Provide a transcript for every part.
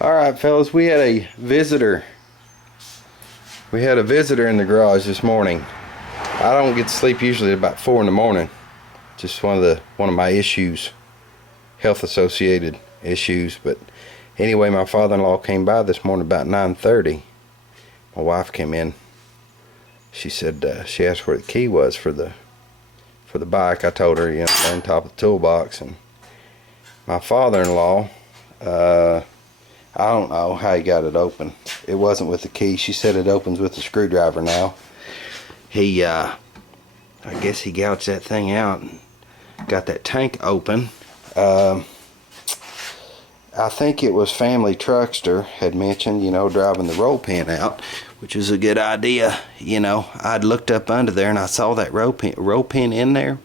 Alright fellas, we had a visitor. We had a visitor in the garage this morning. I don't get to sleep usually at about 4 in the morning. Just one of my issues, health associated issues. But anyway, my father-in-law came by this morning about 9:30. My wife came in. She said she asked where the key was for the bike. I told her, they're on top of the toolbox. And my father-in-law, I don't know how he got it open. It wasn't with the key. She said it opens with the screwdriver now. He, I guess he gouged that thing out and got that tank open. I think it was Family Truckster had mentioned, driving the roll pin out, which is a good idea. I'd looked up under there and I saw that roll pin in there,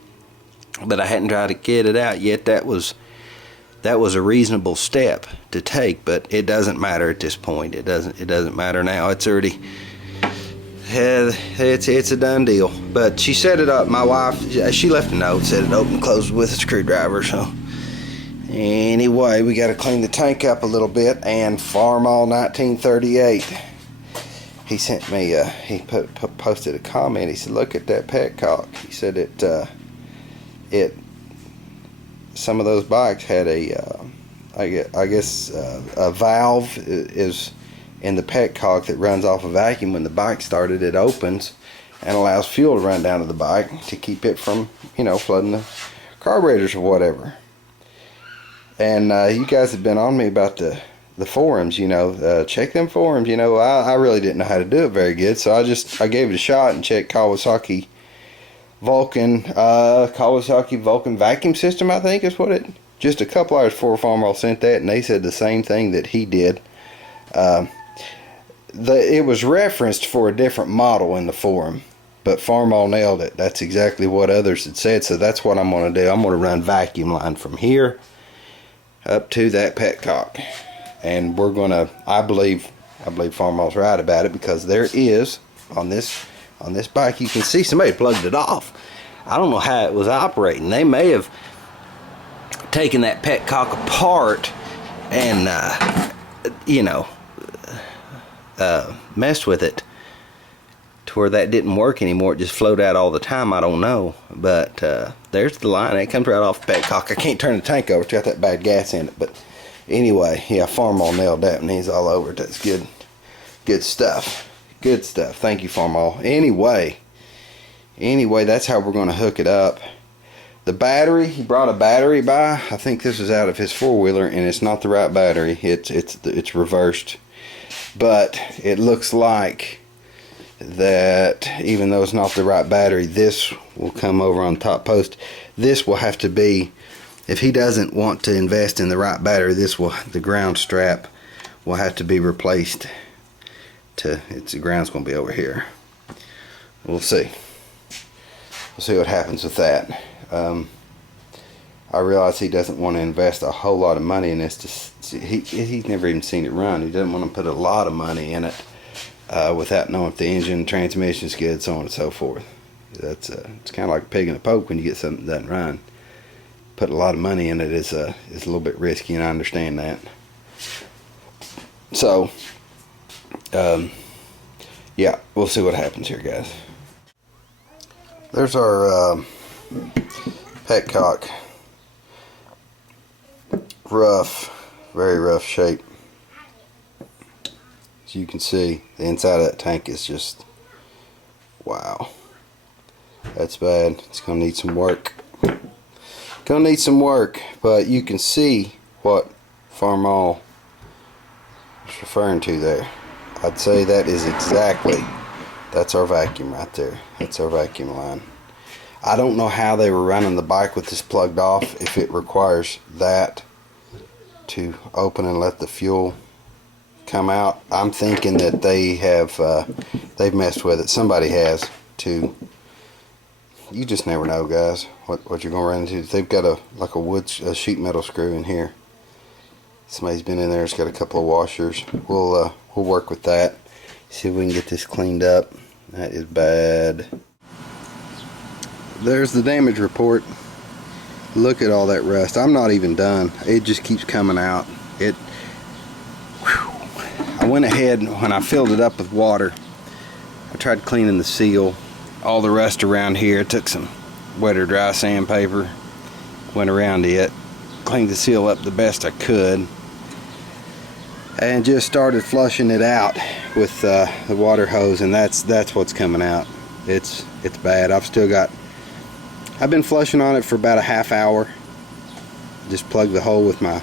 but I hadn't tried to get it out yet. That was a reasonable step to take, but it doesn't matter at this point. It doesn't matter now. It's already, it's a done deal. But she set it up. My wife, she left a note, said it opened and closed with a screwdriver. So anyway, we got to clean the tank up a little bit. And Farmall 1938, he sent me, he posted a comment. He said, "Look at that petcock." He said some of those bikes had I guess a valve is in the petcock that runs off a vacuum. When the bike started, it opens and allows fuel to run down to the bike to keep it from, flooding the carburetors or whatever. And you guys have been on me about the forums, check them forums. I really didn't know how to do it very good, so I gave it a shot and checked Kawasaki Vulcan vacuum system, I think is what it. Just a couple hours before Farmall sent that, and they said the same thing that he did. It was referenced for a different model in the forum, but Farmall nailed it. That's exactly what others had said, so that's what I'm going to do. I'm going to run vacuum line from here up to that petcock, and we're going to. I believe Farmall's right about it, because there is on this bike, you can see somebody plugged it off. I don't know how it was operating. They may have taken that petcock apart and messed with it to where that didn't work anymore. It just flowed out all the time. I don't know, but there's the line. It comes right off the petcock. I can't turn the tank over. It's got that bad gas in it. But anyway, yeah, Farmall nailed that, and he's all over it. That's good stuff. Good stuff. Thank you, Farmall. Anyway, that's how we're going to hook it up. The battery, he brought a battery by. I think this is out of his four-wheeler, and it's not the right battery. It's reversed. But it looks like that even though it's not the right battery, this will come over on the top post. This will have to be, if he doesn't want to invest in the right battery, the ground strap will have to be replaced. The ground's going to be over here. We'll see. We'll see what happens with that. I realize he doesn't want to invest a whole lot of money in this. He's never even seen it run. He doesn't want to put a lot of money in it without knowing if the engine, transmission is good, so on and so forth. It's kind of like a pig in a poke when you get something that doesn't run. Put a lot of money in it is a little bit risky, and I understand that. So, yeah, we'll see what happens here, guys. There's our petcock. Very rough shape. As you can see, the inside of that tank is just, wow. That's bad. It's gonna need some work. But you can see what Farmall is referring to there. I'd say that is that's our vacuum right there. That's our vacuum line. I don't know how they were running the bike with this plugged off, if it requires that to open and let the fuel come out. I'm thinking that they've messed with it. Somebody has to. You just never know, guys, what you're gonna run into. They've got a sheet metal screw in here. Somebody's been in there. It's got a couple of washers. We'll work with that. See if we can get this cleaned up. That is bad. There's the damage report. Look at all that rust. I'm not even done. It just keeps coming out. Whew, went ahead and when I filled it up with water, I tried cleaning the seal, all the rust around here. Took some wet or dry sandpaper, went around it, cleaned the seal up the best I could, and just started flushing it out with the water hose, and that's what's coming out. It's bad. I've been flushing on it for about a half hour. Just plug the hole with my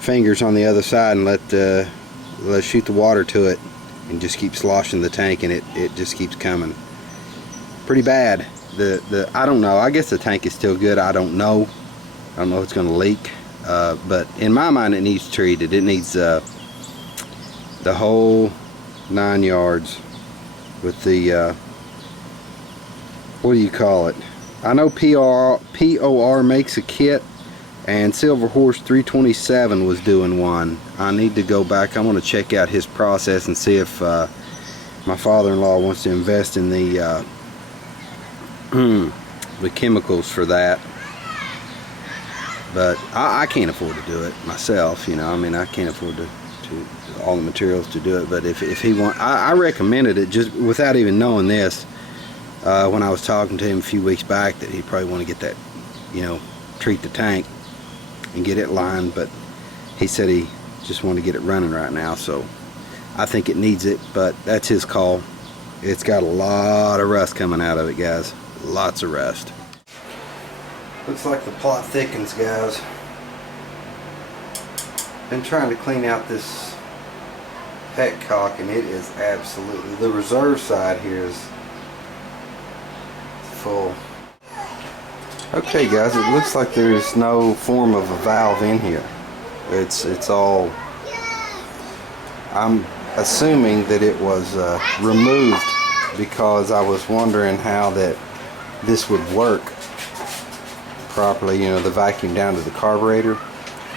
fingers on the other side and let shoot the water to it, and just keep sloshing the tank, and it just keeps coming. Pretty bad. I don't know. I guess the tank is still good. I don't know if it's going to leak. But in my mind, it needs treated. It needs the whole 9 yards with the what do you call it? I know POR makes a kit, and Silver Horse 327 was doing one. I need to go back. I want to check out his process and see if my father-in-law wants to invest in the chemicals for that. But I can't afford to do it myself, you know. I mean, I can't afford to all the materials to do it. But if he want, I recommended it just without even knowing this when I was talking to him a few weeks back, that he'd probably want to get that, you know, treat the tank and get it lined. But he said he just wanted to get it running right now, so I think it needs it. But that's his call. It's got a lot of rust coming out of it, guys. Lots of rust. Looks like the plot thickens, guys. Been trying to clean out this petcock, and it is absolutely, the reserve side here is full. Okay, guys, it looks like there's no form of a valve in here. It's all, I'm assuming that it was removed, because I was wondering how that this would work properly, you know, the vacuum down to the carburetor,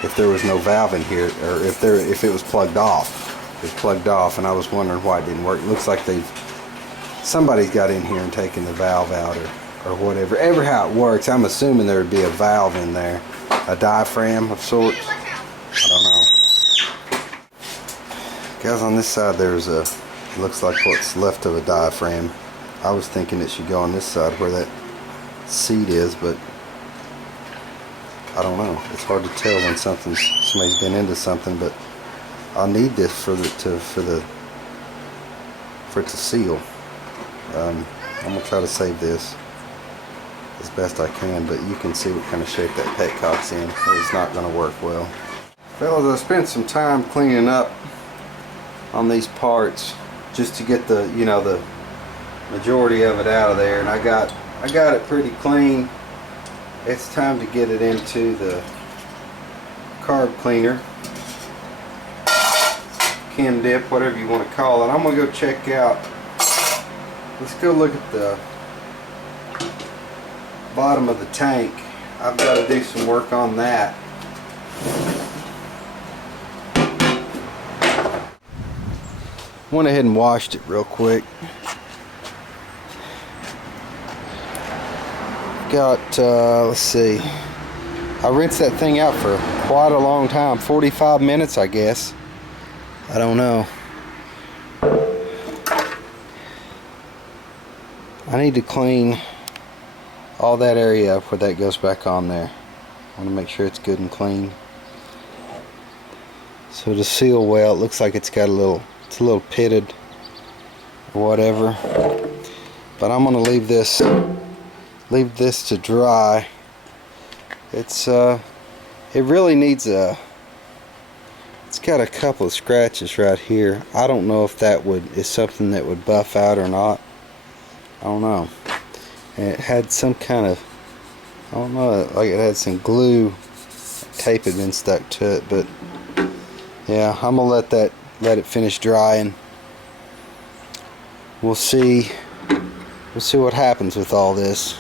if there was no valve in here, or if it was plugged off. It was plugged off, and I was wondering why it didn't work. It looks like somebody's got in here and taken the valve out, or whatever. Ever how it works, I'm assuming there would be a valve in there, a diaphragm of sorts. I don't know. Guys, on this side there's looks like what's left of a diaphragm. I was thinking it should go on this side where that seat is, but I don't know. It's hard to tell when somebody's been into something. But I'll need this for it to seal. I'm gonna try to save this as best I can, but you can see what kind of shape that petcock's in. It's not gonna work well. Fellas, I spent some time cleaning up on these parts just to get the, you know, the majority of it out of there, and I got it pretty clean. It's time to get it into the carb cleaner, chem dip, whatever you want to call it. I'm gonna go check out, let's go look at the bottom of the tank. I've got to do some work on that. Went ahead and washed it real quick. Got let's see, I rinsed that thing out for quite a long time, 45 minutes I guess. I don't know. I need to clean all that area up where that goes back on there. I want to make sure it's good and clean. So to seal well, it looks like it's got it's a little pitted or whatever. But I'm gonna leave this to dry. It really needs it's got a couple of scratches right here. I don't know if that is something that would buff out or not. I don't know. And it had some kind of, I don't know, like it had some glue, tape had been stuck to it. But yeah, I'm gonna let it finish drying. We'll see what happens with all this.